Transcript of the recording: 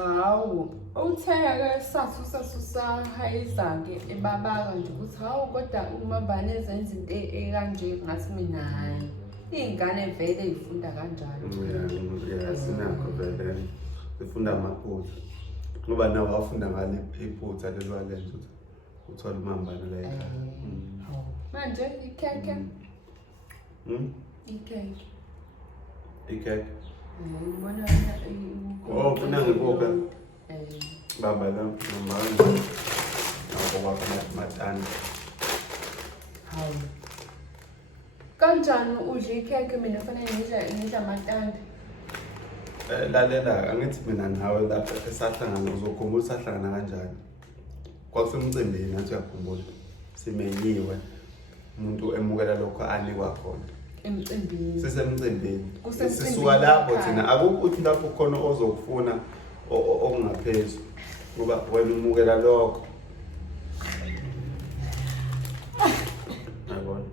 Hawu, utheka-ke sasusa-ke ebabaka nje ukuthi hawu kodwa umabane ezenza into ekanje ngathi mina hhayi. Iy'ngane vele y'funda kanjalo. Sinakho vele sifunda amaphutha. Ngoba nawe wafunda ngalo iphutha lelo walenza ukuthi uthole umambane leyo. Manje ikhekhe. Ikhekhe. Ikhekhe. Ngibona ufuna ngikuphi? Baba la manje. Nako kwafuna matanda. Hawu. Kanjani udla ikhekhe mina kufanele ngidla amatanda? Lalela angithi mina nawe lapha esahlangana uzokhumbula sahlangana kanjani. Kwakusemcimbini nathi uyakhumbula. Simenyiwe. Umuntu emukela lokho anikwa khona. Emcimbini. Sisemcimbini. Sisuka lapho thina akukuthi lapho khona ozokufuna okungaphezulu. Ngoba wena umukela lokho. Yabona.